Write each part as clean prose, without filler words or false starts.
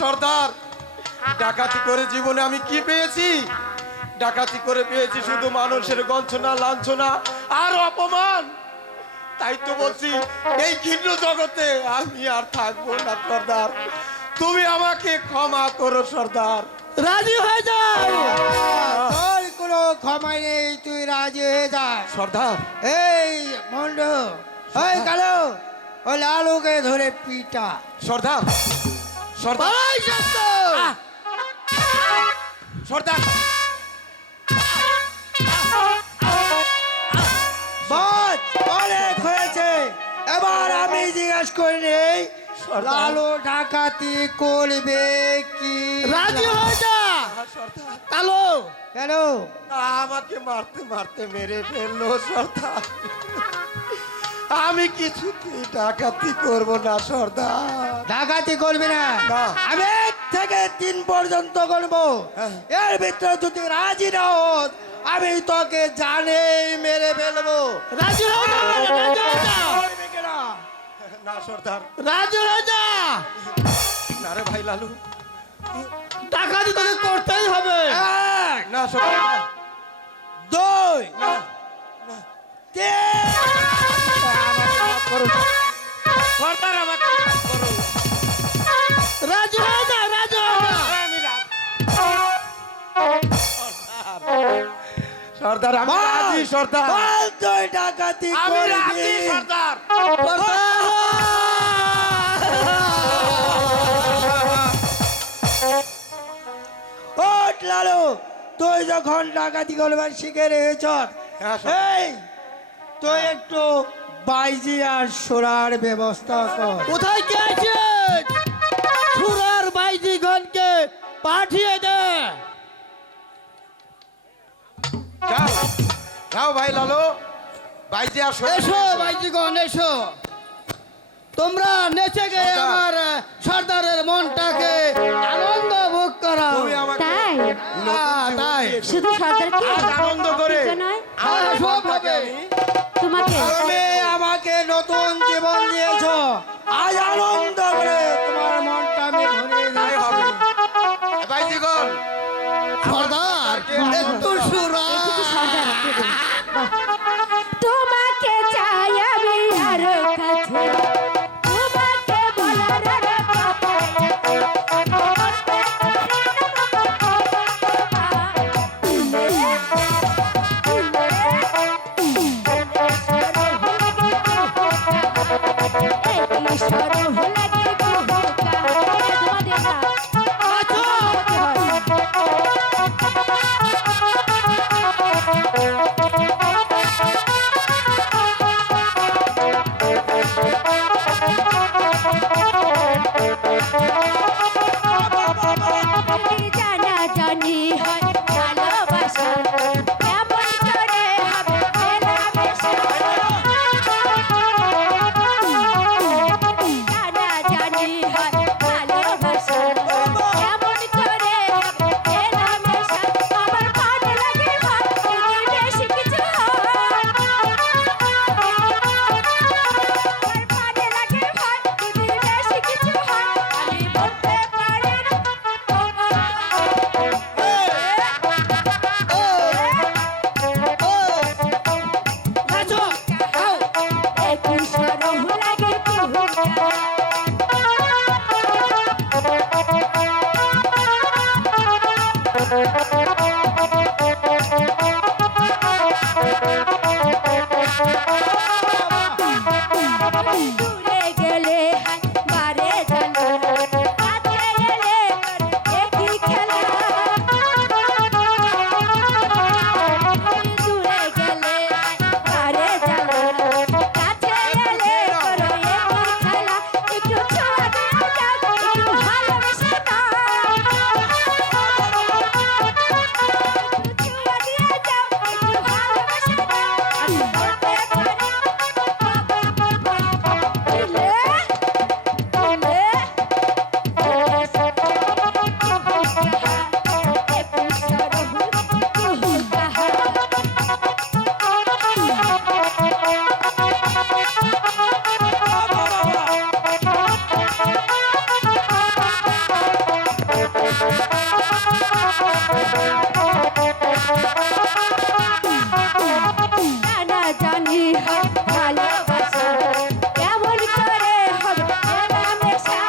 সর্দার, ডাকাতি করে জীবনে আমি কি পেয়েছি? ডাকাতি করে পেয়েছি শুধু মানুষের গঞ্জনা, লাঞ্ছনা আর অপমান। তাই তো বলছি, এই ঘৃণ্য জগতে আমি আর থাকবো না সর্দার। তুমি আমাকে ক্ষমা করো সর্দার। রাজি হয়ে যাও। তোর কোনো ক্ষমা নেই, তুই রাজি হয়ে যা সর্দার। এই মন্ড, ওই কালো, ওই লালুকে ধরে পিটা। সর্দার, সর্দার, পালাই সত্য। সর্দার। বাদ, অনেক হয়েছে। এবার আমি জিজ্ঞেস করি নেই, লালু ডাকাতি করবে কি? রাজি হয়ে যা। সর্দার, কালো কেন? আমাকে মারতে মারতে মেরে ফেললো সর্দার। আমি কিছুতেই ডাকাতি করব না সর্দার। ডাকাতি করবি না? না। আমি 1 থেকে 3 পর্যন্ত করবো। হ্যাঁ। এর ভিতরে যদি রাজি না হোস, আমি তোকে জানেই মেরে ফেলবো। রাজি হয়ে যা। রাজি হয়ে যা। করবি কিনা? না সর্দার। রাজি হয়ে যা। না রে ভাই লালু, ডাকাতি তোকে করতেই হবে। 1, না সর্দার, 2, না। 3। সর্দার আমাকে মাফ করো। রাজি হয়ে যা। রাজি হয়ে যা। আমি সর্দার, আমি রাজি সর্দার। বল তুই ডাকাতি আমি করবি? রাজি সর্দার। ওঠ লালু, তুই যখন ডাকাতি করবার শিখে রেখেছ, হ্যাঁ, সর্দার। এই তুই একটু বাইজি আর সোরার ব্যবস্থা কর। কোথায় গেছিস? সুরার বাইজিগণকে পাঠিয়ে দে। যাও, যাও ভাই লালু, বাইজি আর সর্দার। এসো বাইজিগণ, এসো। তোমরা নেচে গিয়ে সর্দার। আমার সর্দারের মনটাকে আনন্দ ভোগ করাও। তুমি আমাকে তাই নতুন জীবন তাই। দিয়েছো। শুধু সর্দারকে আজ আনন্দ করে নয়, আমার হ্যাঁ, সব মনটাকে হবে। আমি তোমাকে তুমি আমাকে নতুন জীবন দিয়েছ, আজ আনন্দ করে তোমার মনটা আমি ভরিয়ে তাই হবে। দিয়েছি। বাইজিগণ, সর্দার একটু সুরা। এদিকে সর্দার আপনি। বাহ। তোমাকে চাই আমি আরো কাছে, তোমাকে বলার আরো কথা। হয় ভালোবাসা কেমন করে হবে মেলামেশা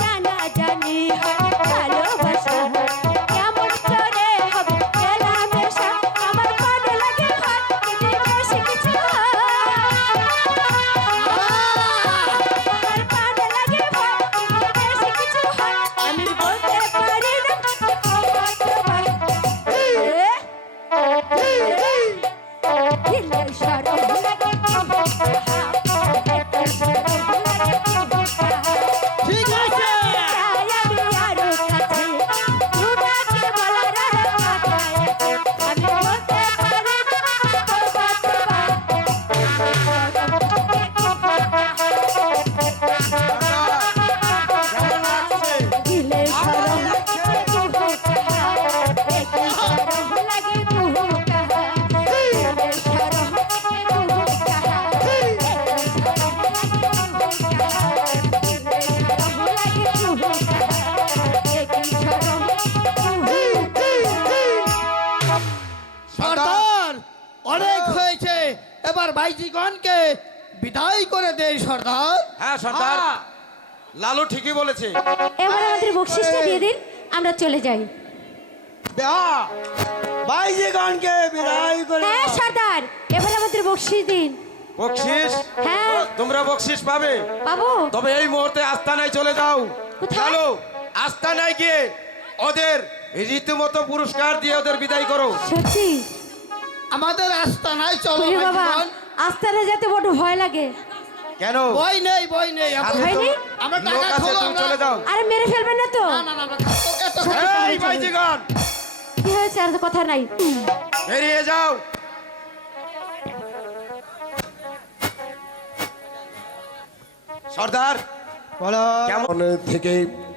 জানা জানি হয় ভালোবাসা কেমন করে হবে মেলামেশা আমার ভালো লাগে হয় যদি বেশি কিছু হয় আমার ভালো লাগে হয় যদি বেশি কিছু হয় আমি বলতে পারি না দিলে সরম লাগে ঠিক আছে কেমন লাগছে? সর্দার অনেক হয়েছে, এবার ভাইজিগণকে বিদায় করে দেই সর্দার। হ্যাঁ সর্দার, লালু ঠিকই বলেছে। এবার আমাদের বকশিসটা দিয়ে দিন, আমরা চলে যাই। ভাইজিগণকে বিদায় করে হ্যাঁ সর্দার, এবার আমাদের বকশিস দিন। বকশিস? হ্যাঁ। তোমরা বকশিস পাবে, পাবো। তবে এই মুহূর্তে আস্তানায় চলে যাও। কোথায়? চলো আস্তানায় গিয়ে ওদের রীতিমতো পুরস্কার দিয়ে ওদের বিদায় করো। সত্যি? আমাদের আস্তানায় চলো ওরে বাবা, ভাইজিগণ। আস্তানা যেতে বড় ভয় লাগে। কেন? বই নেই বই নেই সাথে আমরা- হয়নি? আমরা লোক টাকা আছে, ঠোলো, তুমি আমরা- চলে যাও। আরে মেরে ফেলবেন না তো? না, না, না, না, এত এই ভাইজিগণ, কি হয়েছে? আর তো কথা নাই। বেরিয়ে যাও। সর্দার বলো। কেমন? বন থেকে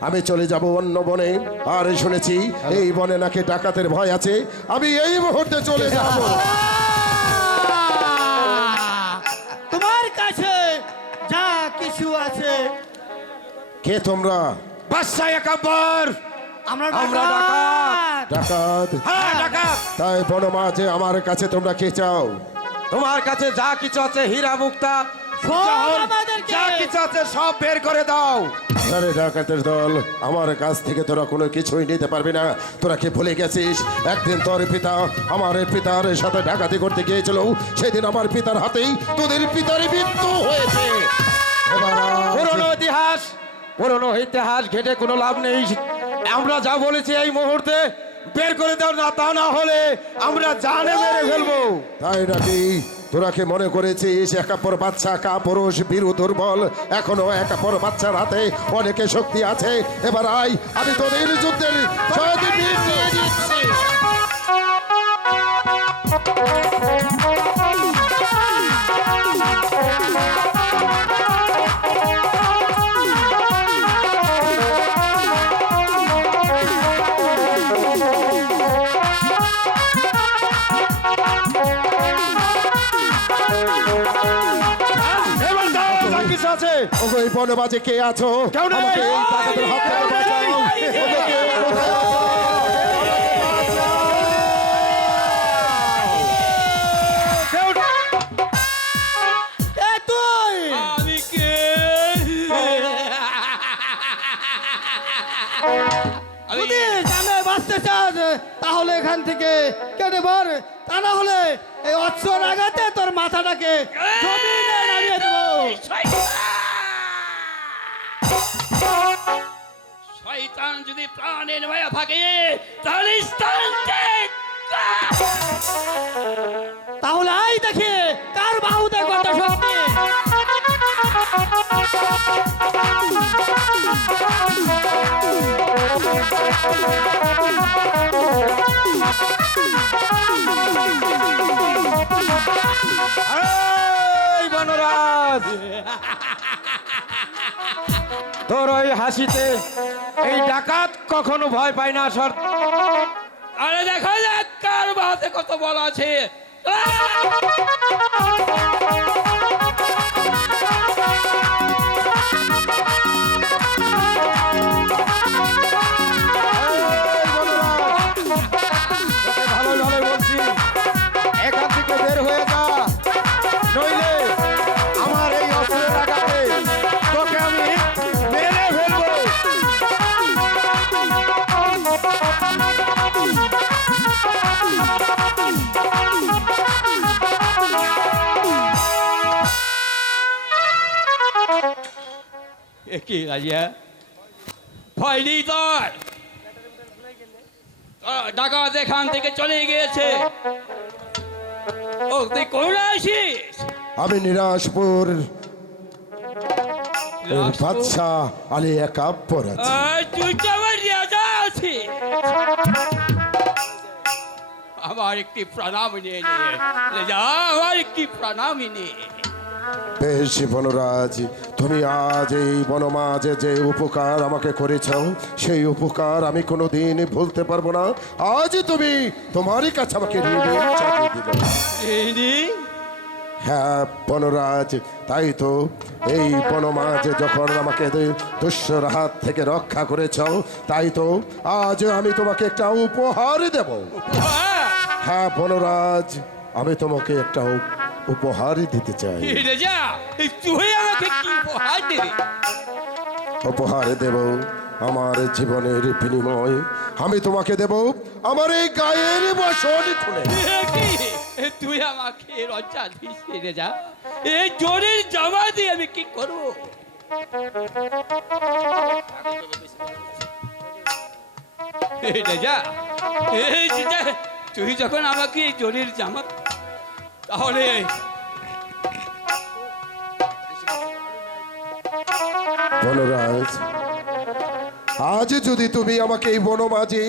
আমি চলে যাব অন্য বনে, আর শুনেছি এই বনে নাকি ডাকাতের ভয় আছে। আমি এই মুহূর্তে চলে যাব। তোমার কাছে যা কিছু আছে কে তোমরা? বাদশাহ একাব্বর। আমরা আমরা ডাকাত। ডাকাত? হ্যাঁ ডাকাত। তাই বনমাঝে আমার কাছে তোমরা কে চাও? তোমার কাছে যা কিছু আছে, হীরা মুক্তা সব জহর, আমাদেরকে। যা কিছু আছে সব বের করে দাও। আরে ডাকাতের দল, আমার কাছ থেকে তোরা কোনো কিছুই নিতে পারবি না। তোরা কি ভুলে গেছিস একদিন তোর পিতা আমার পিতার সাথে ডাকাতি করতে গিয়েছিল? সেদিন আমার পিতার হাতেই তোদের পিতার মৃত্যু হয়েছে। এবার পুরনো ইতিহাস, পুরনো ইতিহাস ঘেটে কোনো লাভ নেই। আমরা যা বলেছি এই মুহূর্তে বের করে দাও, না তা না হলে আমরা জানে মেরে ফেলবো। তাই নাকি? তোরা কি মনে করেছিস একাপর বাচ্চা কাপুরুষ বীরু দুর্বল? এখনো একাপর বাচ্চার হাতে অনেকে শক্তি আছে। এবার আয়, আমি তোদের যুদ্ধের শহীদ বীর দিয়ে দিচ্ছি। এবার দাও যা কিছু আছে। ওগো এই বনবাজে কে আছো? কেউ নেই। আমাকে এই ডাকাতের হাত থেকে বাঁচাও। ওদেরকে কোথায় আছো? কেউ এ তুই আমি কে? যদি জানে বাঁচতে চাস তাহলে এখান থেকে কেটে পর, তা না হলে এই অস্ত্র লাগাতে তোর মাথাটাকে জমিনে নামিয়ে দেবো। শয়তান যদি প্রাণের মায়া থাকে তাহলে স্থান ত্যাগ কর। তাহলে আই দেখি কার বাহুতে কত শক্তি। এই বনরাজ, তোর ওই হাসিতে এই ডাকাত কখনো ভয় পায় না। আরে দেখা যাক কার বাতে কত বল আছে। ভালো ভালো বলছি, কি রাজিয়া ভয় নেই তোর ডাকাত এখান থেকে চলে গিয়েছে ও তুই কোন আসিস আমি নিরাজপুর বাদশাহ আলী একাব্বর আছি। তুই তো আমার রাজা আছিস আমার একটি প্রণাম নিয়ে নে রাজা আমার একটি প্রণাম নিয়ে বেশ বনরাজ, তুমি আজ এই বনমাঝে যে উপকার আমাকে করেছ সেই উপকার আমি কোনোদিন ভুলতে পারবো না। আজ তুমি তোমারই কাছে আমাকে ঋণী চাপিয়ে দিল। ঋণী? হ্যাঁ বনরাজ, তাই তো এই বনমাঝে যখন আমাকে দুষ্যর হাত থেকে রক্ষা করেছ, তাই তো আজ আমি তোমাকে একটা উপহার দেব। হ্যাঁ বনরাজ, আমি তোমাকে একটা উপহারই দিতে চাই। রাজা তুই আমাকে কি উপহার দিবি? উপহার দেব আমার জীবনের বিনিময়। আমি তোমাকে দেব আমার এই গায়ের বসন খুলে। তুই আমাকে লজ্জা দিস রাজা, এই জোরের জামা দিয়ে আমি কি করবো? রাজা তুই যখন আমাকে এই জোরের জামা, তাহলে বনরাজ, আজ যদি তুমি আমাকে এই বনমাঝে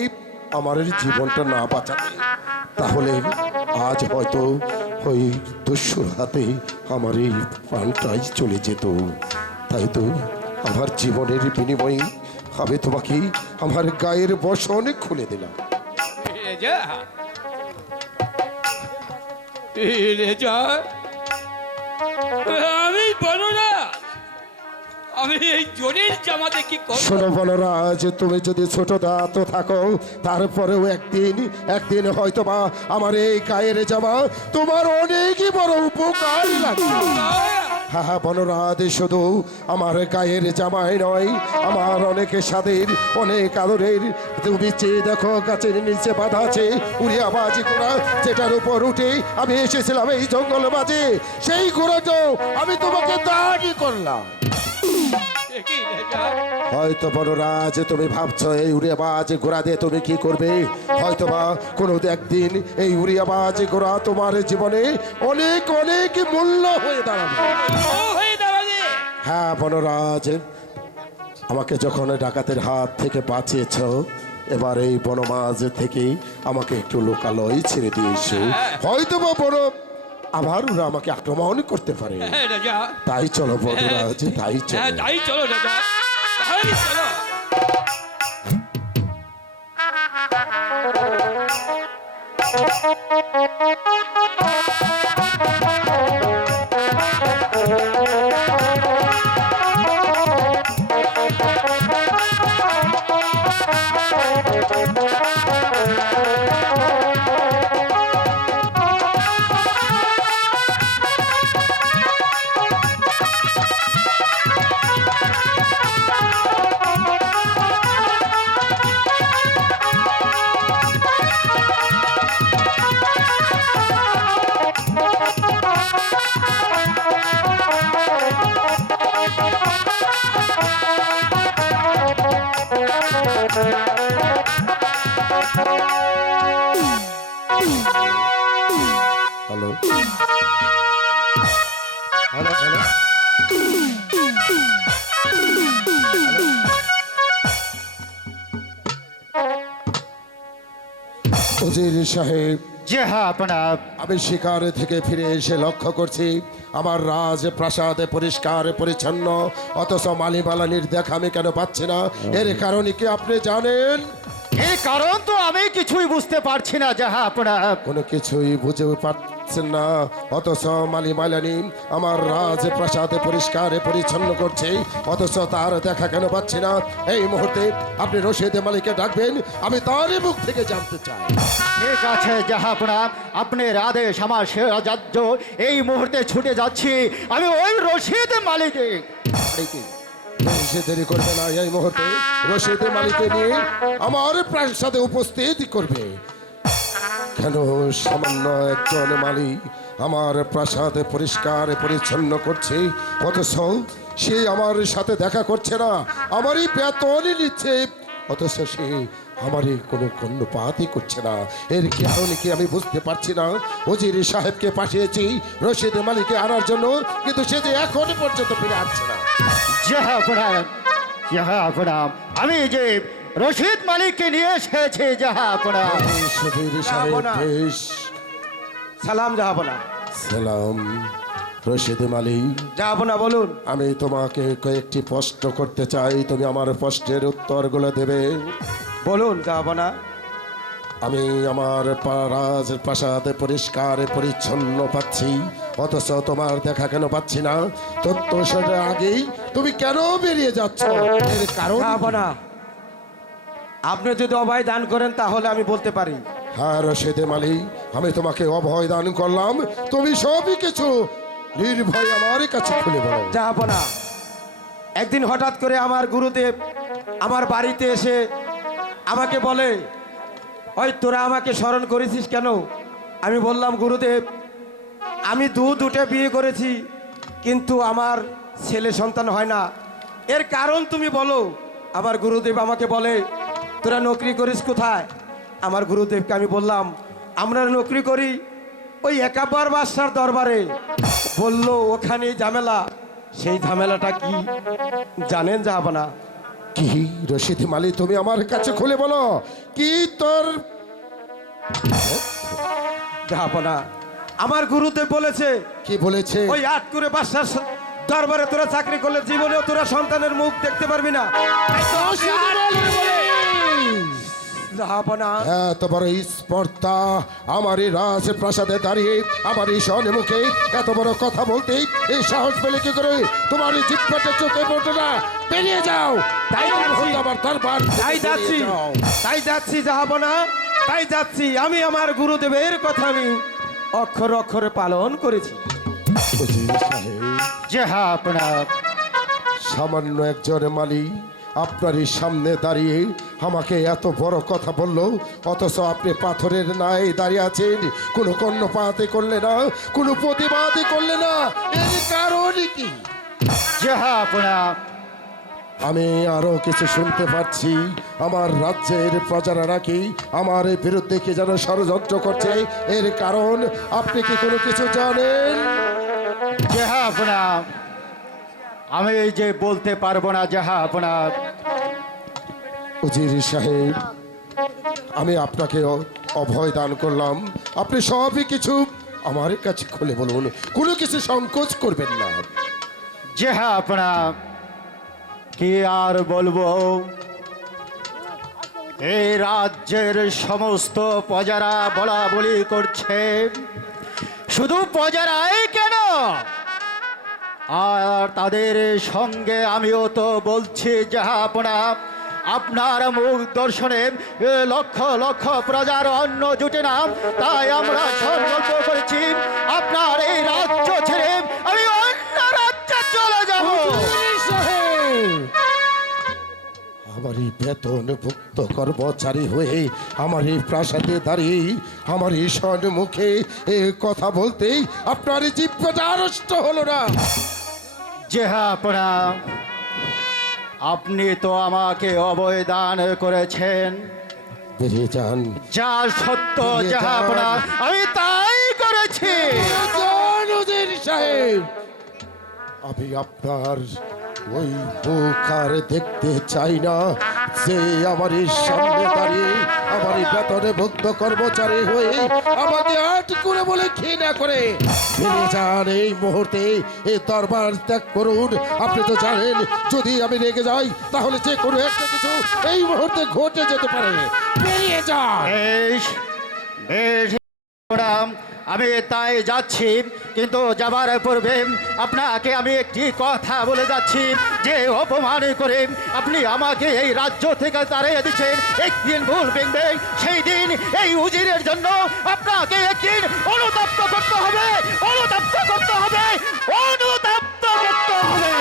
আমার জীবনটা না বাঁচাতে, তাহলে আজ হয়তো ওই দস্যুর হাতে আমার এই প্রাণটাই চলে যেত। তাই তো আমার জীবনের বিনিময়ে আমি তোমাকে আমার গায়ের বসন খুলে দিলাম। রাজা রাজা আমি বনরাজ, আমি এই জোরের জামাতে কি করব? শোনো বনরাজ, তুমি যদি ছোট দাঁত থাকো, তারপরেও একদিন হয়তো বা আমার এই গায়ের জামা তোমার অনেকই বড় উপকার লাগবে। হ্যাঁ হ্যাঁ বনরাজ, শুধু আমার গায়ের জামাই নয়, আমার অনেক স্বাদের অনেক আদরের, তুমি চেয়ে দেখো গাছের নিচে বাঁধা আছে উড়িয়া বাজি ঘোড়া, যেটার উপর উঠে আমি এসেছিলাম এই জঙ্গল বাজে, সেই ঘোড়াটাও আমি তোমাকে দাঁড়ি করলাম। হয়তো বনরাজ তুমি ভাবছো এই উড়িয়াবাজ ঘোড়া দিয়ে তুমি কি করবে, হয়তো বা কোনো একদিন এই উড়িয়াবাজ ঘোড়া তোমার জীবনে অনেক অনেক মূল্য হয়ে দাঁড়াবে। হ্যাঁ বনরাজ, আমাকে যখন ডাকাতের হাত থেকে বাঁচিয়েছ, এবার এই বনমাঝ থেকে আমাকে একটু লোকালয় ছেড়ে দিয়েছো। হয়তো বা বড় আবার ওরা আমাকে আক্রমণ করতে পারে। তাই চলো বনরাজ, তাই চলো। তাই চলো রাজা, তাই চলো। হ্যালো হ্যালো হ্যালো, উজির সাহেব, যে হ্যাঁ আপনার আমি শিকার থেকে ফিরে এসে লক্ষ্য করছি আমার রাজ প্রাসাদে পরিষ্কার পরিচ্ছন্ন, অথচ মালিবালানির দেখা আমি কেন পাচ্ছি না। এর কারণ কি আপনি জানেন? এই কারণ তো আমি কিছুই বুঝতে পারছি না। যে হ্যাঁ আপনার কোনো কিছুই বুঝে পাচ্ছেন না, অথচ মালিবালানি আমার রাজ প্রাসাদে পরিষ্কার পরিচ্ছন্ন করছে, অথচ তার দেখা কেন পাচ্ছি না। এই মুহূর্তে আপনি রশিদ মালিককে ডাকবেন, আমি তারই মুখ থেকে জানতে চাই। ঠিক আছে জাহাপনা, আপনার আদেশ আমার রাজ্য, এই মুহূর্তে ছুটে যাচ্ছি আমি ওই রশিদ মালিকে। সে দেরি করবে না, এই মুহূর্তে রশিদ মালিককে নিয়ে আমার প্রাসাদে উপস্থিত করবে। কেন সামান্য একজন মালিক আমার প্রাসাদে পরিষ্কার পরিচ্ছন্ন করছে, অথচ সে আমার সাথে দেখা করছে না, আমারই বেতনই নিচ্ছে, অথচ সে আমারই কোনো কর্ণপাতই করছে না। এর কারণ কি আমি বুঝতে পারছি না। উজির সাহেবকে পাঠিয়েছি রশিদ মালিককে আনার জন্য, কিন্তু সে যে এখনো পর্যন্ত ফিরে আসছে না। জাহাপনা, আমি যে রশিদ মালিককে নিয়ে এসেছি জাহাপনা। সুধীর সাহেব, বেশ। সালাম জাহাপনা। সালাম রশিদ মালিক। জাহাপনা বলুন। আমি তোমাকে কয়েকটি প্রশ্ন করতে চাই, তুমি আমার প্রশ্নের উত্তরগুলো দেবে। বলুন জাহাপনা। আমি আমার রাজ প্রাসাদে পরিষ্কার পরিচ্ছন্ন পাচ্ছি, অথচ তোমার দেখা কেন পাচ্ছি না? তথ্য শোনার আগেই তুমি কেন বেরিয়ে যাচ্ছ? এর কারণ? জাহাপনা, আপনি যদি অভয় দান করেন তাহলে আমি বলতে পারি। হ্যাঁ রশিদ মালিক, আমি তোমাকে অভয় দান করলাম, তুমি সবই কিছু নির্ভয় আমার কাছে খুলে বলো। জাহাপনা, একদিন হঠাৎ করে আমার গুরুদেব আমার বাড়িতে এসে আমাকে বলে, ওই তোরা আমাকে স্মরণ করেছিস কেন? আমি বললাম, গুরুদেব আমি দুটো বিয়ে করেছি, কিন্তু আমার ছেলে সন্তান হয় না, এর কারণ তুমি বলো। আমার গুরুদেব আমাকে বলে, তোরা নকরি করিস কোথায়? আমার গুরুদেবকে আমি বললাম, আমরা নকরি করি ওই একাবার বাদশার দরবারে। বললো ওখানে ঝামেলা। সেই ঝামেলাটা কি জানেন জাহাপনা? কি রশিদ মালিক, তুমি আমার কাছে খুলে বলো, কি তোর? জাহাপনা, আমার গুরুদেব বলেছে, কি বলেছে? ওই আট করে বাদশার দরবারে তোরা চাকরি করলে জীবনেও তোরা সন্তানের মুখ দেখতে পারবি না। জাহাপনা, এত বড় স্পর্ধা আমার এই রাজপ্রাসাদে দাঁড়িয়ে আমার এই সম্মুখে এত বড় কথা বলতে এই সাহস পেলে কি করে? তোমার এই জিহ্বাটা চোখে পড়তো না? বেরিয়ে যাও। তাই যাচ্ছি। আমার দরবার থেকে তাই যাচ্ছি, বেরিয়ে যাও। তাই যাচ্ছি জাহাপনা, তাই যাচ্ছি। আমি আমার গুরুদেবের কথা আমি অক্ষরে অক্ষরে পালন করেছি। উজির সাহেব, জাহাপনা, সামান্য একজন মালিক আপনারই সামনে দাঁড়িয়ে আমাকে এত বড় কথা বললো, অথচ আপনি পাথরের ন্যায় দাঁড়িয়ে আছেন, কোনো কর্ণপাতই করলে না, কোনো প্রতিবাদই করলে না। এর কারণ কি? জাহাপনা, আমি আরো কিছু শুনতে পাচ্ছি, আমার রাজ্যের প্রজারা নাকি আমার বিরুদ্ধে কি যেন ষড়যন্ত্র করছে। এর কারণ আপনি কি কোনো কিছু জানেন? জাহাপনা, আমি যে বলতে পারবো না জাহাপনা। উজির সাহেব, আমি আপনাকে অভয় দান করলাম, আপনি সবই কিছু আমার কাছে খুলে বলুন, কোনো কিছু সংকোচ করবেন না। জাহাপনা, কি আর বলবো, এই রাজ্যের সমস্ত প্রজারা বলা বলি করছে, শুধু প্রজারাই কেন, আর তাদের সঙ্গে আমিও তো বলছি জাহাপনা, আপনার মুখ দর্শনে লক্ষ লক্ষ প্রজার অন্ন জুটে না, তাই আমরা সংকল্প করেছি আপনার এই রাজ্য ছেড়ে আমি অন্য রাজ্যে চলে যাব। আমার এই বেতনভুক্ত কর্মচারী হয়ে আমার এই প্রাসাদে দাঁড়িয়ে আমার এই সম্মুখে এই কথা বলতেই আপনার এই জিহ্বাটা আড়ষ্ট হলো না? জাহাপনা, আপনি তো আমাকে অভয় দান করেছেন, বেরিয়ে যান। যা সত্য জাহাপনা, আমি তাই করেছি। উজির সাহেব, আমি আপনার ওই মুখ আর দেখতে চাই না, যে আমার এই সামনে দাঁড়িয়ে আমার এই বেতনে ভুক্ত কর্মচারী হয়ে আমাকে আট করে বলে ঘৃণা করে। ফিরে যান এই মুহূর্তে, এই দরবার ত্যাগ করুন। আপনি তো জানেন, যদি আমি রেগে যাই তাহলে যে কোনো একটা কিছু এই মুহূর্তে ঘটে যেতে পারে। বেরিয়ে যান। বেশ বেশ, আমি তাই যাচ্ছি, কিন্তু যাবার পূর্বে আপনাকে আমি একটি কথা বলে যাচ্ছি, যে অপমান করে আপনি আমাকে এই রাজ্য থেকে তাড়িয়ে দিচ্ছেন, একদিন ভুল দেখবেন, সেই দিন এই উজিরের জন্য আপনাকে একদিন অনুতপ্ত করতে হবে, অনুতপ্ত করতে হবে, অনুতপ্ত করতে হবে।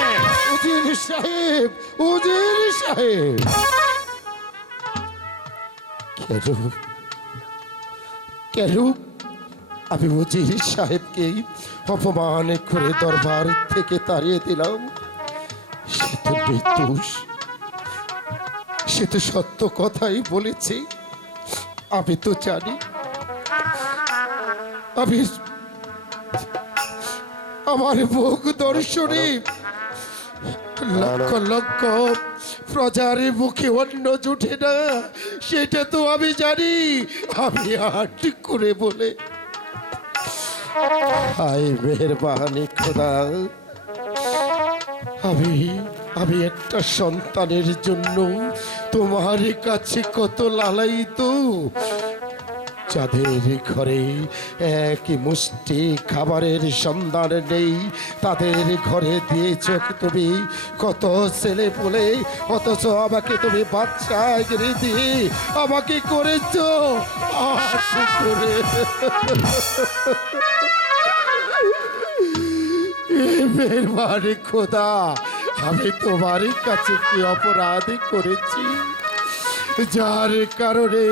উজির সাহেব, উজির সাহেব, কেন কেন আমি উজির সাহেবকে অপমান করে দরবার থেকে তাড়িয়ে দিলাম। সে তো নির্দোষ, সে তো সত্য কথাই বলেছে। আমি তো জানি, আমি আমার মুখ দর্শনে লক্ষ লক্ষ প্রজার মুখে অন্ন জুটে না, সেটা তো আমি জানি। আমি আট করে বলে হায় মেহেরবানি খোদা, আমি একটা সন্তানের জন্য তোমার কাছে কত লালায়িত। যাদের ঘরে এক মুষ্টি খাবারের সন্ধান নেই, তাদের ঘরে দিয়েছ তুমি কত ছেলে বলে, অথচ আমাকে তুমি বাচ্চা গিরে দিয়ে আমাকে করেছ আট করে। মেহেরবানি খোদা, আমি তোমার কাছে কি অপরাধ করেছি যার কারণে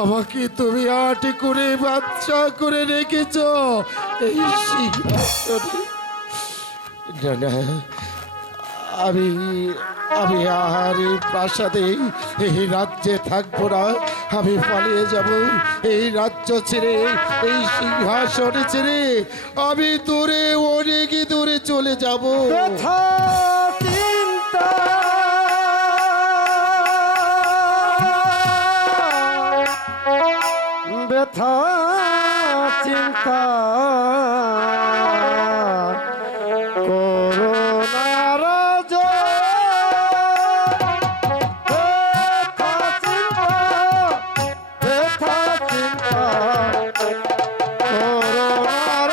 আমাকে তুমি আট করে বাচ্চা করে রেখেছ এই সিংহাসনে? না না, আমি আর এই প্রাসাদে এই রাজ্যে থাকবো না। আমি পালিয়ে যাব এই রাজ্য ছেড়ে, এই সিংহাসন ছেড়ে আমি দূরে, অনেক দূরে চলে যাব। ব্যথা চিন্তা ব্যথা চিন্তা করোনার ব্যথা চিন্তা করোনার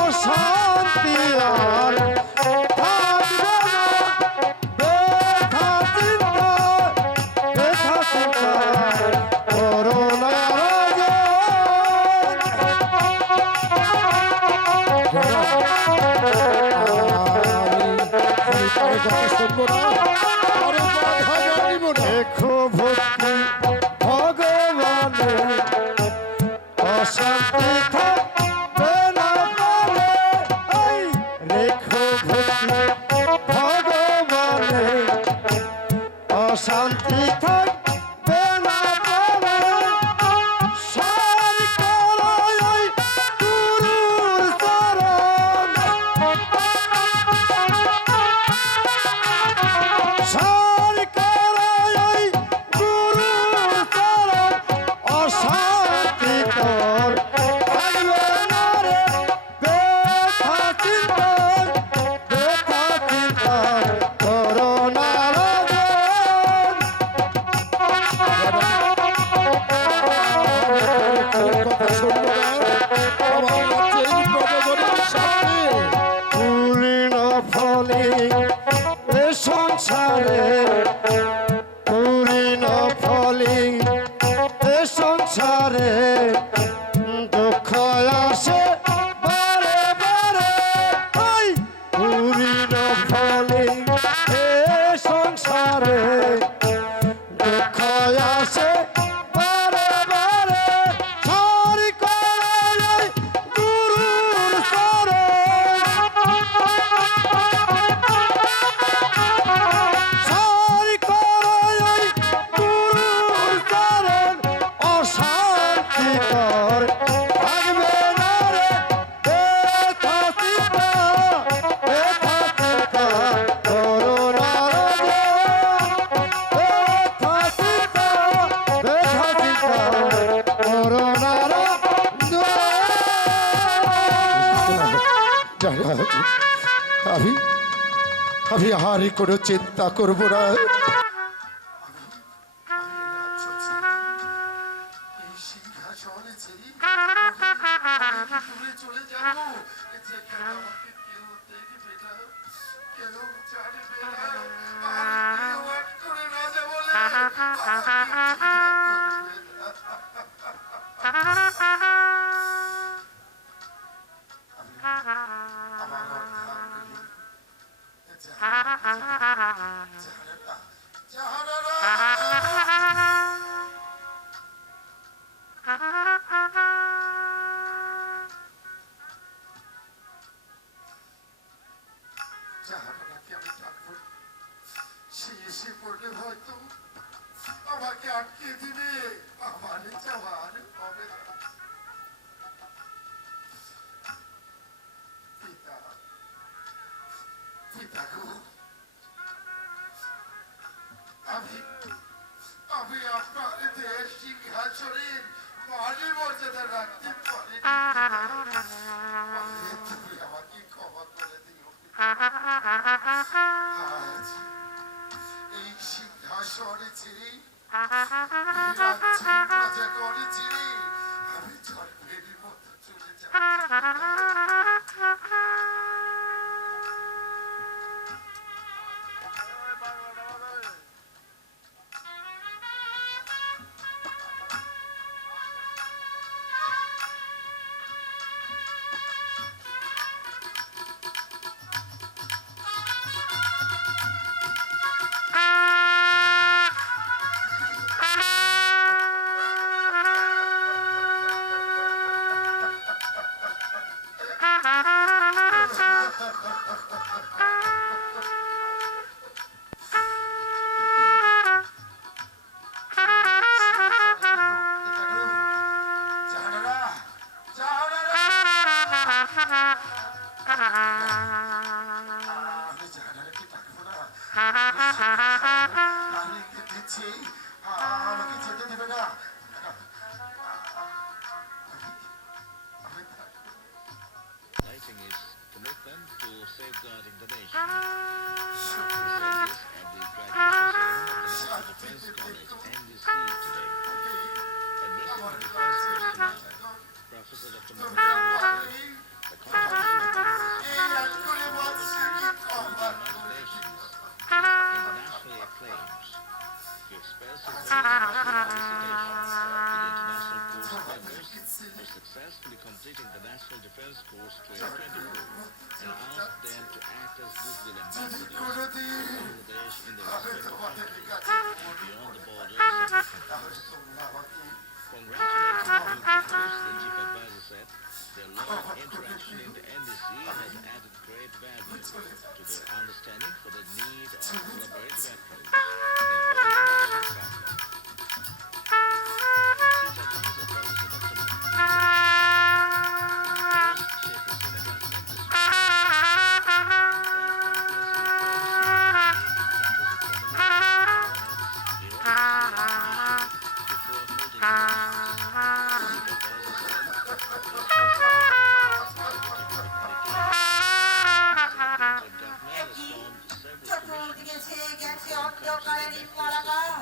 অশান্তি আর থাকবে না। ব্যথা চিন্তা ব্যথা চিন্তা করোনার ভক্তি ভগবানের অশান্তি থাকবে না বলে, এই রেখো ভক্তি ভগবানের অশান্তি থাকবে না বলে, সারি করো এই গুরুর চরণ, সারি করো এই গুরুর চরণ, অশান্তি তোর থাকবে না রে। ব্যথা চিন্তা ব্যথা চিন্তা করোনার কথা শুনবো না, আমার রাজ্যের প্রজাজনের সামনে পূর্ণ ফলে এ সংসারে, পূর্ণ ফলে এ সংসারে দুঃখ আসে বারে বারে, ওই পূর্ণ ফলে এ সংসারে দুঃখ আসে বারে বারে, সারি করে গুরুর চরণ, সারি করে গুরুর চরণ, অশান্তি তোর থাকবে না রে। ব্যথা চিন্তা ব্যথা চিন্তা করোনার ব্যথা চিন্তা ব্যথা চিন্তা করোনার আমি আর কোনো চিন্তা করব না। আর কেউ আর করে না বলে শেষে পড়লে হয়তো আমাকে আটকে দিবে, আমার যাওয়ার হবে না। পিতা, পিতা গো, আমি আমি আপনার দেশ সিংহাসনের মানি মর্যাদা রাখতে পারি। তুমি আমাকে ক্ষমা করে দিও। আজ এই সিংহাসনে ছিঁড়ি, রাজ্যে করে ছিঁড়ি, আমি জন্মের মতো চলে যাই। আমাকে যেতে দিবে না। Lighting is commitment to safeguarding the nation. He said this at the graduation ceremony of the National Defense College, NDC, today. Addressing the defense personnel, Professor Dr. Mohammed said, the contribution of United Nations internationally acclaims to express his felicitation to the International Course members for successfully completing the National Defense Course 2024 and asked them to act as goodwill ambassadors for Bangladesh in their respective countries beyond the borders of the countries. Congratulating the new graduates, the chief advisor said their long interaction in the NDC has added great value to their understanding for the need of collaborative approach in all national problems. Chief advisor Professor Dr. Sheikh Hasina Ghazali চতুর্দিকে ছেয়ে গেছে অন্ধকারে নির্মলাকার।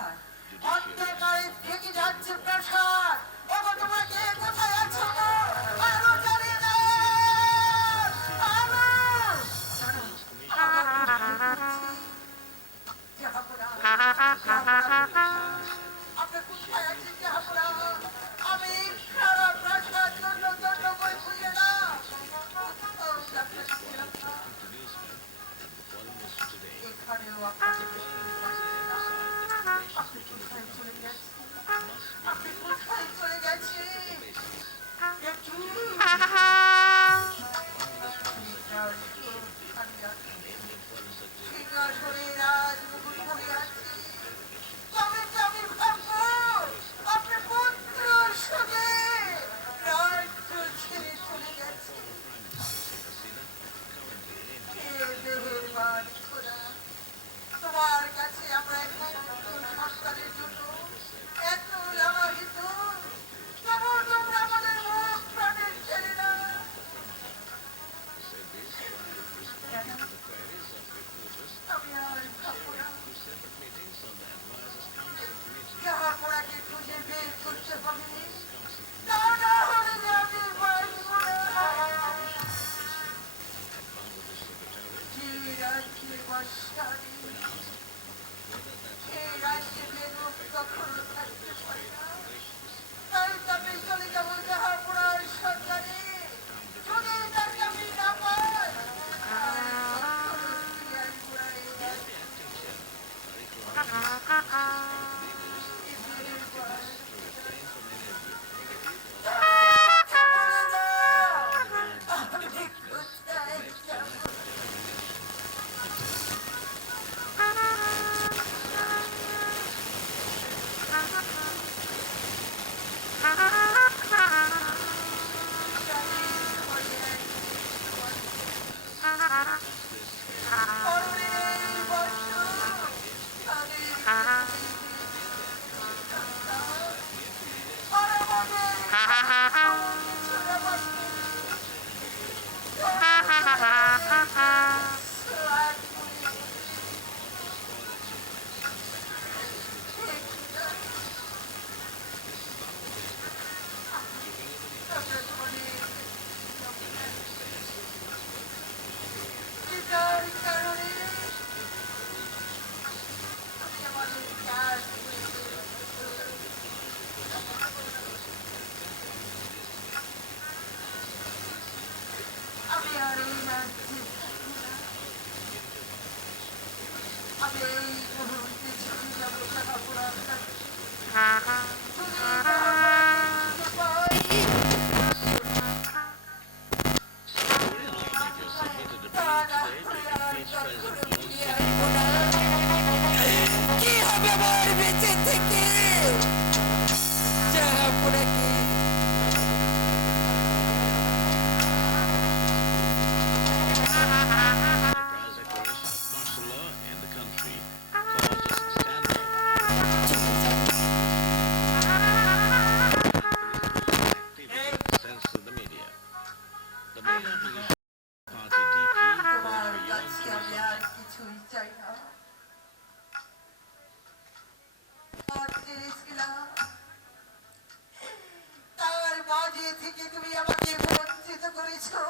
কি হবে আমার বেঁচে থেকে যাহাপুরা কি Enterprise declaration of martial law in the country caused a standoff. Activity sends to the media. The main opposition party DP called for UN to resign. আর কিছুই চাই না আর চেয়েছিলাম তার মাঝে থেকে তুমি আমাকে বঞ্চিত করেছো